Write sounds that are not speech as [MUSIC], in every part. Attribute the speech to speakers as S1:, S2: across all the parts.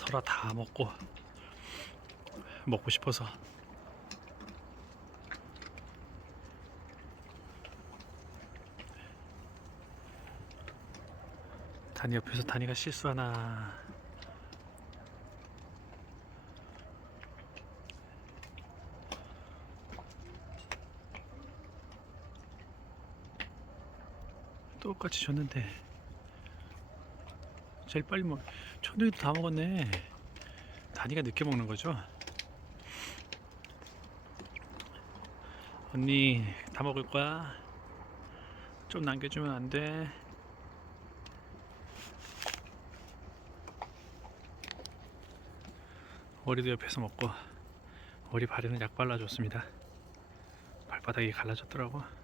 S1: 설아 다 먹고 먹고 싶어서. 다니 옆에서 다니가 실수하나. 똑같이 줬는데 제일 빨리 먹 천둥이도 다 먹었네. 다니가 늦게 먹는 거죠? 언니 다 먹을 거야? 좀 남겨주면 안 돼? 머리도 옆에서 먹고 머리 발에는 약 발라줬습니다. 발바닥이 갈라졌더라고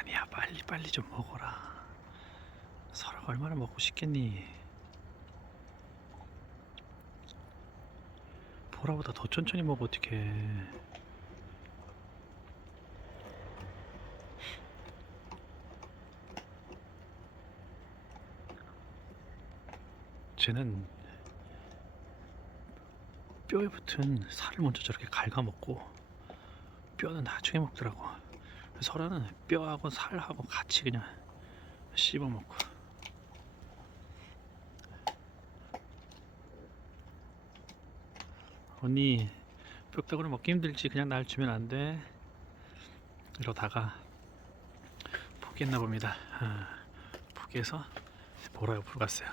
S1: 다니야. 빨리 빨리 좀 먹어라. 설아가 얼마나 먹고 싶겠니? 보라보다 더 천천히 먹어 어떡해. 쟤는 뼈에 붙은 살을 먼저 저렇게 갉아먹고 뼈는 나중에 먹더라고 설아는 뼈하고 살하고 같이 그냥 씹어 먹고. 언니 뼈다구로 먹기 힘들지? 그냥 날 주면 안 돼? 이러다가 포기했나 봅니다. 아, 포기해서 보라 옆으로 갔어요.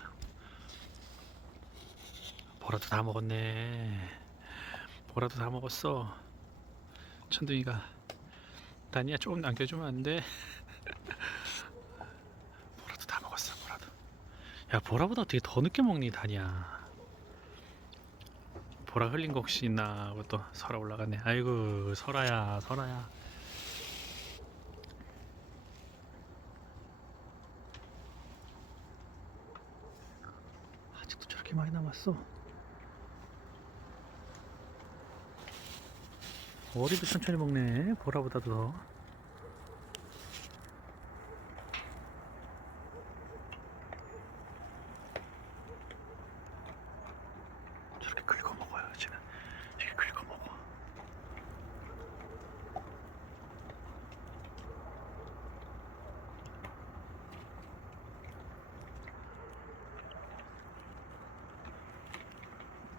S1: 보라도 다 먹었네. 보라도 다 먹었어. 천둥이가 다니야 조금 남겨주면 안 돼? [LAUGHS] 보라도 다 먹었어 보라도. 야 보라보다 어떻게 더 늦게 먹니 다니야? 보라 흘린 거 혹시 있나? 하고 또 설아 올라갔네. 아이고 설아야 설아야. 아직도 저렇게 많이 남았어 머리도 천천히 먹네. 보라보다도 더. 저렇게 긁어 먹어요 쟤는 이렇게 긁어 먹어.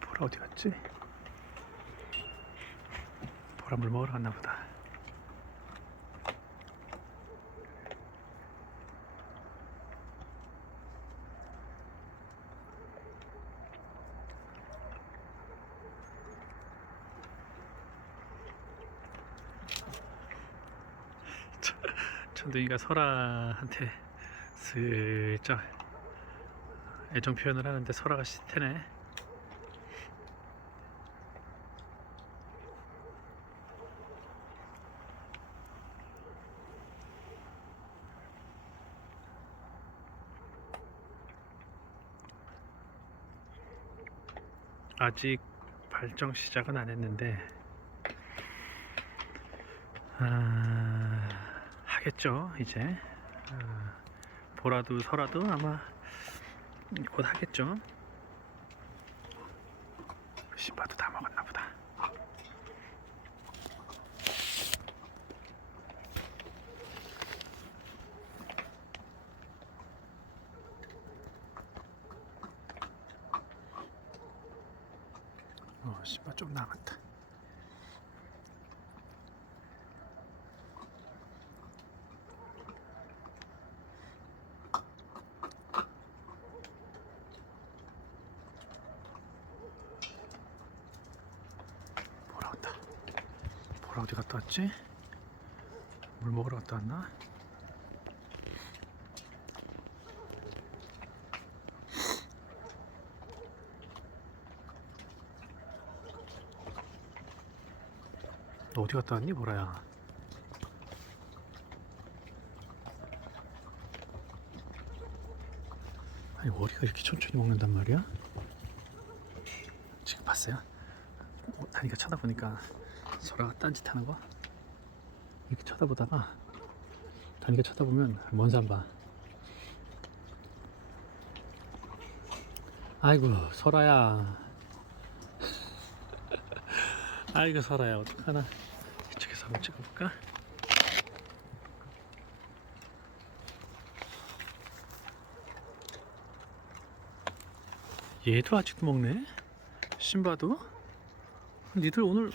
S1: 보라 어디 갔지? 보라 물 먹으러 갔나 보다. 천- 천둥이가 설아한테 슬쩍 애정 표현을 하는데 설아가 싫대네. 아직 발정 시작은 안 했는데 아, 하겠죠 이제. 아, 보라도 설아도 아마 곧 하겠죠. 신바도 다 먹었나 보다 어 신바 좀 남았다 보라 어디 갔다 왔지? 물 먹으러 갔다 왔나? 너 어디 갔다 왔니 보라야? 아니 머리가 이렇게 천천히 먹는단 말이야? 지금 봤어요? 어, 다니가 쳐다보니까 소라가 딴짓하는 거 이렇게 쳐다보다가 다니가 쳐다보면 먼산 봐. 아이고 소라야. [LAUGHS] 아이고 소라야 어떡하나 한번 찍어볼까? 얘도 아직도 먹네. 신바도. 니들 오늘 왜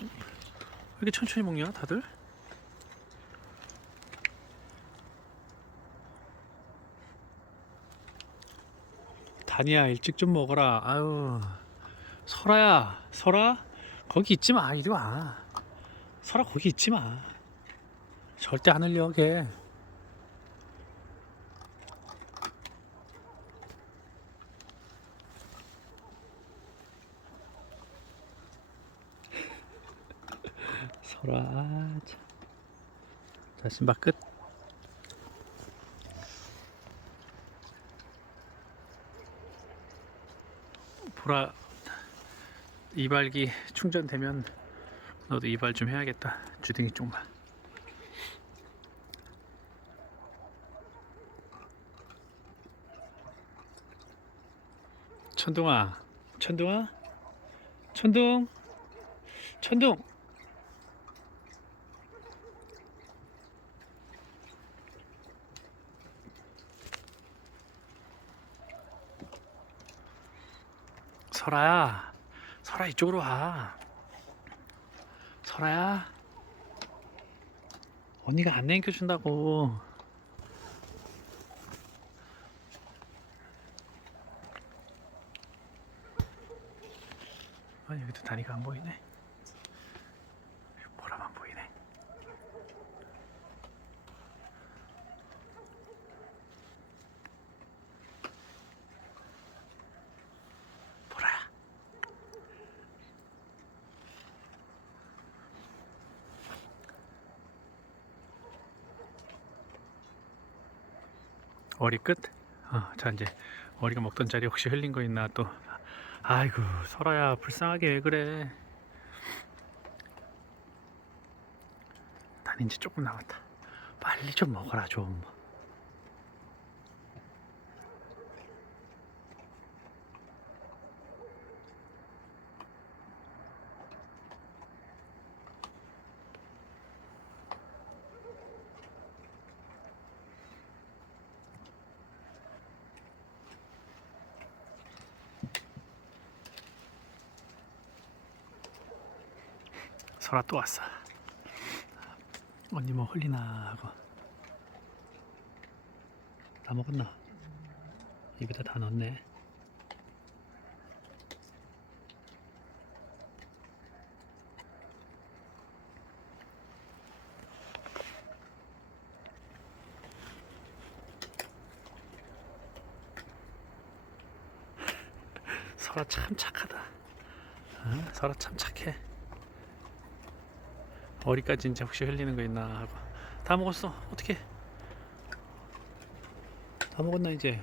S1: 이렇게 천천히 먹냐 다들? 다니야 일찍 좀 먹어라 아유 설아야 설아 거기 있지 마 이리 와 설아 거기 있지 마. 절대 안 흘려 걔 설아 아, 참. 자 신발 끝. 보라 이발기 충전되면 너도 이발 좀 해야겠다. 주둥이 쪽만 천둥아 천둥아? 천둥? 천둥! 설아야 설아 이쪽으로 와 설아야. 언니가 안 남겨준다고. 아 여기도 다리가 안 보이네 보라만 보이네 보라야 어리 끝? 어, 자 이제 어리가 먹던 자리 혹시 흘린 거 있나 또. 아이고 설아야 불쌍하게 왜 그래? 난 이제 조금 남았다. 빨리 좀 먹어라 좀 설아 또 왔어. 언니 뭐 흘리나 하고. 다 먹었나? 입에다 다 넣었네. [LAUGHS] 설아 참 착하다. 어? 설아 참 착해 어디까지 이제 혹시 흘리는 거 있나 하고. 다 먹었어. 어떻게 다 먹었나 이제?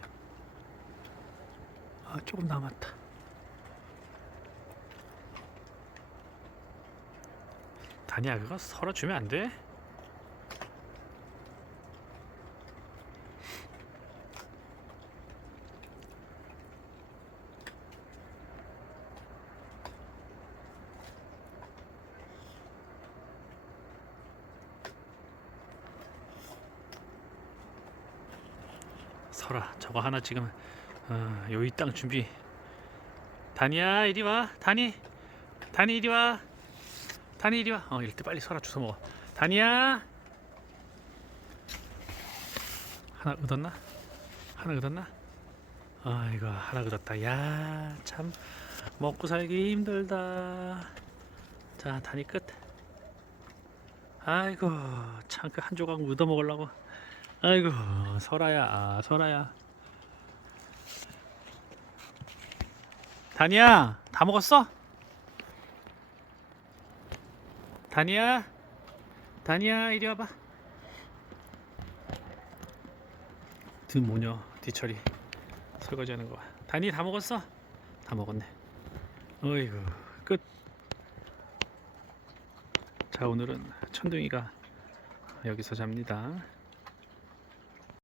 S1: 아 조금 남았다. 다니야 그거 서로 주면 안 돼? 설아 저거 하나 지금 어, 요이 땅 준비. 다니야 이리 와. 다니 다니 이리 와. 다니 이리 와어 이럴 때 빨리 설아 주워 먹어. 다니야. 하나 얻었나? 하나 얻었나? 아이고 하나 얻었다. 야 참. 먹고 살기 힘들다. 자 다니 끝. 아이고 참 그 한 조각 묻어 먹으려고 아이고 설아야. 아, 설아야. 다니야 다 먹었어? 다니야? 다니야 이리 와봐. 드 모녀 뒤처리. 설거지하는 거 봐. 다니 다 먹었어? 다 먹었네. 어이구 끝. 자 오늘은 천둥이가 여기서 잡니다